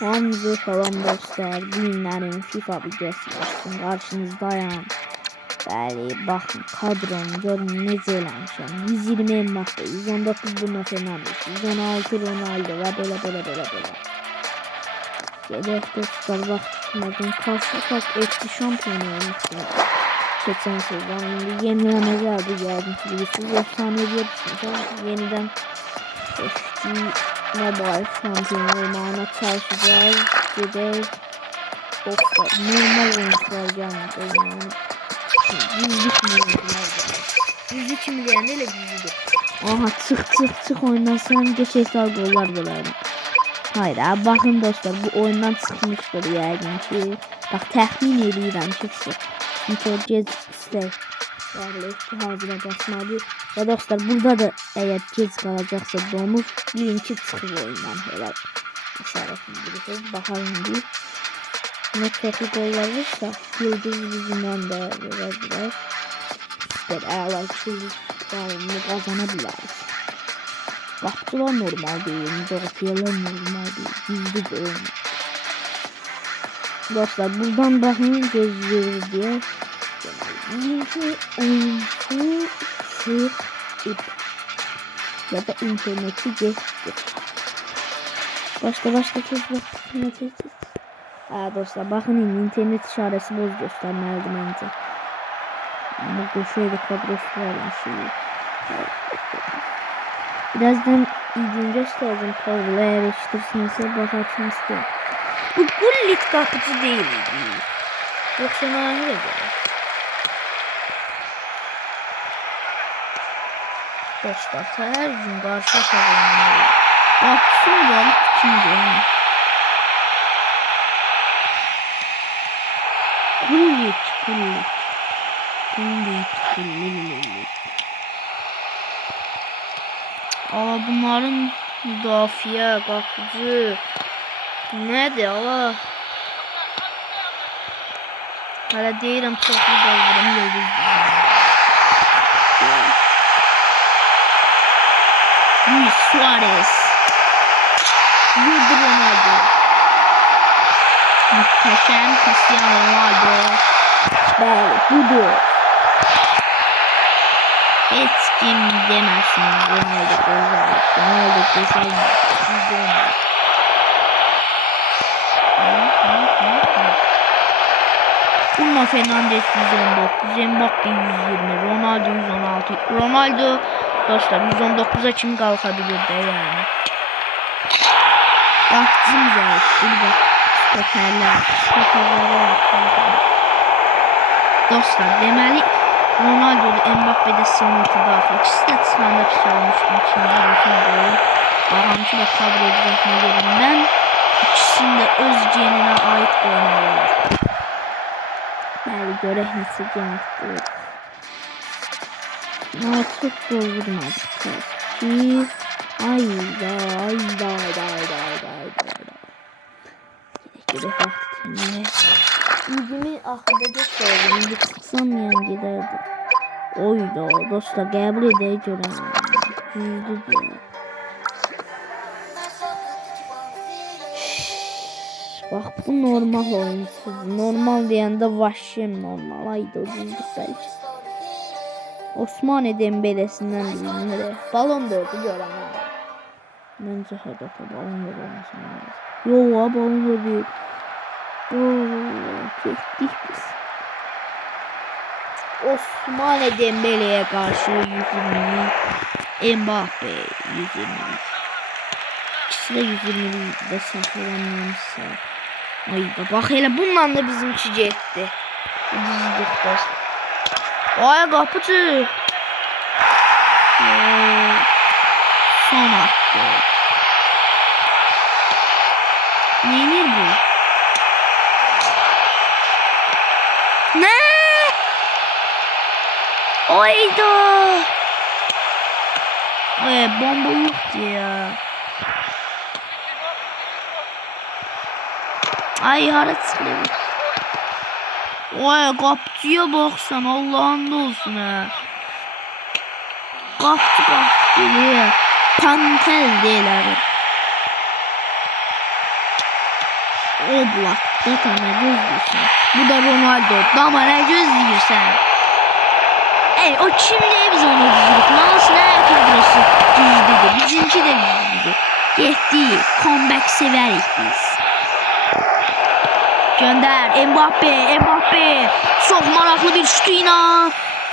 Hamza salam dostlar. Bu günlərin FIFA videosu olsun. Qarşınızdayım. Bəli, baxın kadron görün necə eləmişəm. 120 Mbappe, 119 Bruno Fernandes, 116 Ronaldo və belə. Gedək dostlar, vaxt tutmadan karşı eski şampiyon olmuşdur. Geçen sezon yeniləmələrdi gəldim ki, siz efsanəyə düşünsəm, yenidən eski mobile şampiyon olmağına çalışacağız. Gedək dostlar, normal oyuncular gəlməyəcək yani. Yüzlük kimi deyəndə elə düzdür. Aha, çıx oyundan sən geçək sağ qollar gələrdim. Hayır abi, baxın dostlar, bu oyundan çıxmışdır yəqin ki. Bax, təxmin edirəm ki, çünki o gec istək. Yəni, hazıra basmadı. Və dostlar, burada da əgər gec qalacaqsa donuz, bilin ki, çıxır oyundan. Elə əsarətin bilirsiniz, baxalım deyil. Ne çoxlu qollar varsa, yıldız yüzündən də verəcək. Süper, əla ki, qazana bilərik. Qapçılar normal deyil, müdafiələr normal deyil, gizli deyil. Dostlar, buradan baxın, gözlüyoruz deyə. Birinci oyuncu sığıb ya da interneti geçti. Başla tez vaxt. Dostlar, bakın internet işaresi boz göstermelidir bence. Burada şöyle kadrosu varmış. Birazdan ilgini göstereceğim. Pavla'ya eleştirsinse bakarsın istiyorum. Bu Gullit kapıcı değil. Yoksa nahil eder. Dostlar, her gün karşı kazanıyor. Kapısına da şimdi yani. Gullit. Bunların müdafiə, qapıcı nədir ala? Hələ deyirəm, çoxlu qaldıram, yıldız. Luis Suarez. Yurdu Ronaldo. Muhteşem Cristiano Ronaldo. Bəli, budur. Heç kim deməsin. Ronaldo gözəl. Bruno Fernandes 119, Mbappe 120, Ronaldo 116. Ronaldo dostlar 119'a kim qalxabilir də yəni. Qapçım zəif. Burada stoperlər. Dostlar, deməli Ronaldo da Mbappe de senatı daxil. İkisi də çıxanda pis olmuştum. Kimdə olsun deyil. Baxam ki, bax, kabul edəcəkmə yerindən. İkisinin də öz geninə aid oynadılar. Bəli, görək neçə genətdir. Çok doldurmadık. Ki ayda. Gerek vaxtı. İlgimi axırda göstərdim. İndi çıxsam yan gedərdi. Oyda dostlar, qəbul edək görəm. Yüzdü deyək. Bax, bu normal oyuncu. Normal deyəndə vahşim normal. Ayda o düzdür bəlkə. Osmane Dembelesinden bilinir. Balon doğdu görəm. Məncə hədəfə balon olmasın. Yox, balon da deyil. Keçdik biz. Osmane Dembele'ye karşı 120, Mbappe 120. İkisi de 120 de saklanmışsa. Ayda bak hele bundan da bizimki getdi. Dizdik dostlar. Ay kapıcı. Son attı. Neyinir bu? Ne? Oydu. Bombalıydı ya. Ay hara çıkıyor. Oy kapçıya baksan Allah'ın da olsun ha. Kapçı diye. Pantel değil abi. Oblak'ta tane gözlüyorsun. Bu da Ronaldo. Dama ne gözlüyorsun? O kimliğe biz onu düzdük. Nasıl ne kadrosu düzdüdür. Bizimki de düzdüdür. Getdik. Comeback severik biz. Gönder. Mbappe. Çok maraqlı bir şutuyla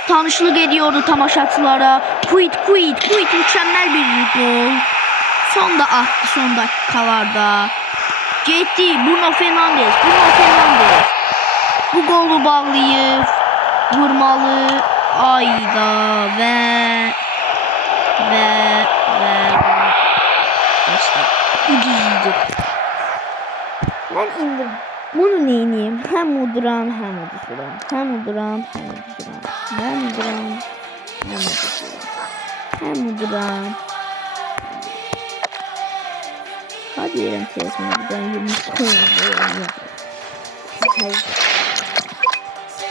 tanışlık ediyordu tamaşaçılara. Quit mükemmel bir gol. Son da attı son dakikalarda. Getdi. Bruno Fernandes. Bu golü bağlayıp vurmalı. Ayda ve işte ucuzdu. Ben indi bunu neyiniyim? Hem uduram. Hadi yerim telefonu buradan 20 koyayım.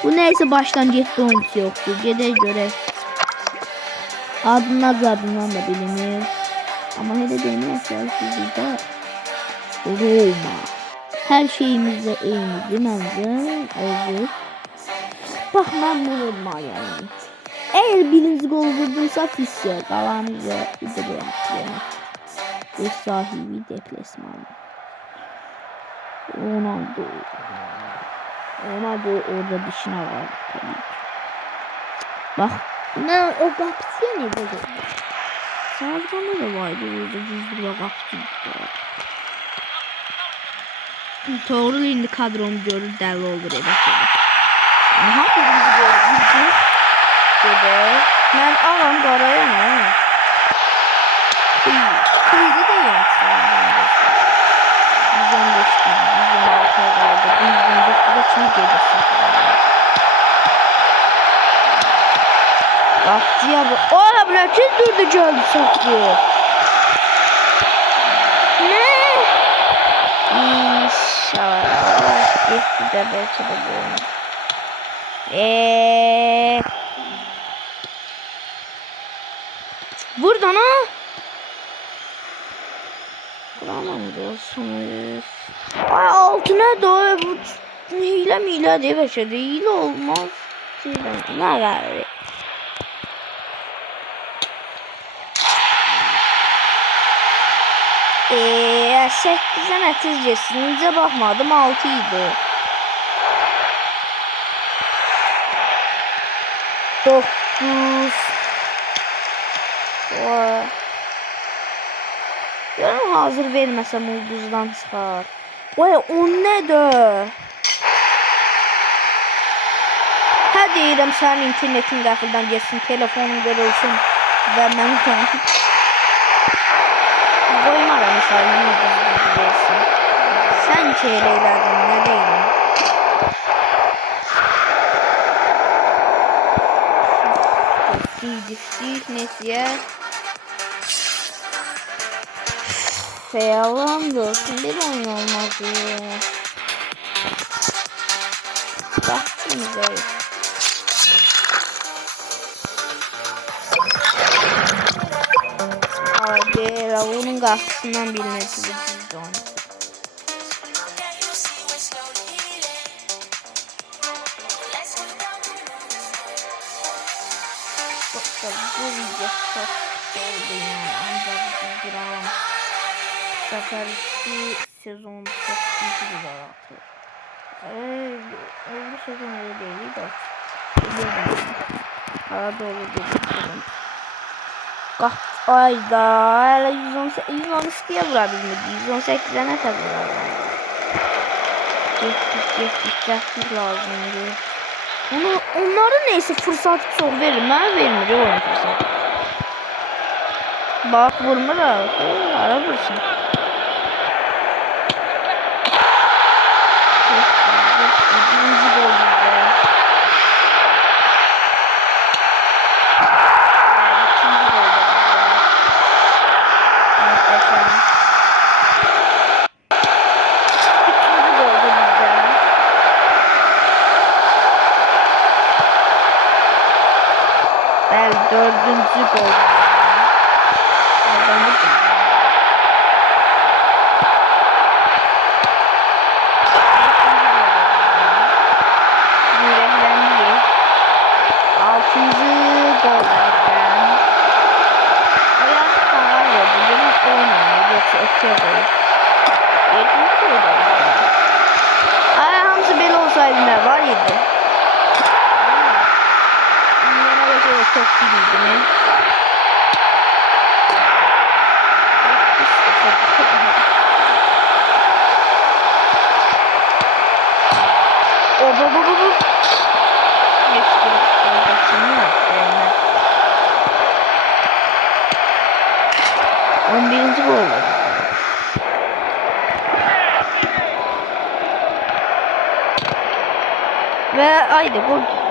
Bu neyse baştan getdi oyuncusu yoktu. Gedəyə görə adından da bilinir. Ama hele demeyeceğiz burada Roma. Her şeyimizde eynidir bence. Evet. Bak ben bunu yani. Eğer birinci gol vurdumsa Fischer. Kalanıza idriyem. Ev sahibi deplasman. Ronaldo orada dişine var tabii ki. Bak ne o kapıya ne böyle? Sağdan da vardı orada düzdür ve kapıya. Doğru indi kadromu görür deli olur evet. Aha birinci gol. Ben alam qaraya ne? Kuydu da yansın. 115'ten 116'ya kaldı. 119'a kimi gelirsin? Bakçıya bu. Oha buna tüz durdu gördü sokuyor. Ne? İnşallah. Gitti de belki de bu. Buradan ha. Tamam dostum. Ay altına da bu hile diye başladı. Hile olmaz. Ne var? 8'e neticesinize bakmadım 6 idi. 9 yarın hazır verməsəm ulduzdan çıxar. Vay o nədir? Hə deyirəm sənin internetin qəfildən geçsin, telefonun qırılsın və mən koymaram mesela ulduz versin. Sən ki elə elədin, nə deyirəm? Düşdük nesiyə? Yalan olsun bir oyun olmaz ya. Baktığımızda abi Raul'un karşısından bilmesi de bizde onu. Bu video çok oldu yani ancak duralım. Sakarisi sezon çok iyi bir atıyor. Bu sezon öyle değil de. Arada olur dedim. Ayda hala 110 diye vurabilmedi. 118'e ne kadar? Geçtik lazımdı. Onların neyse fırsat çok verir. Ben vermir oyun fırsat. Bak vurma da ara vursun. Birinci gol bizde. İkinci gol da bizde. Muhteşem. Üçüncü gol da bizde. Bəli, dördüncü gol. ortaya koyuyor. 7. golda. Ay hamsi belə olsaydı ne var idi? Yine böyle çok gibiydi ne? Bu. Geçti. Geçini yaptı yani. 11. gol oldu. Ve haydi gol.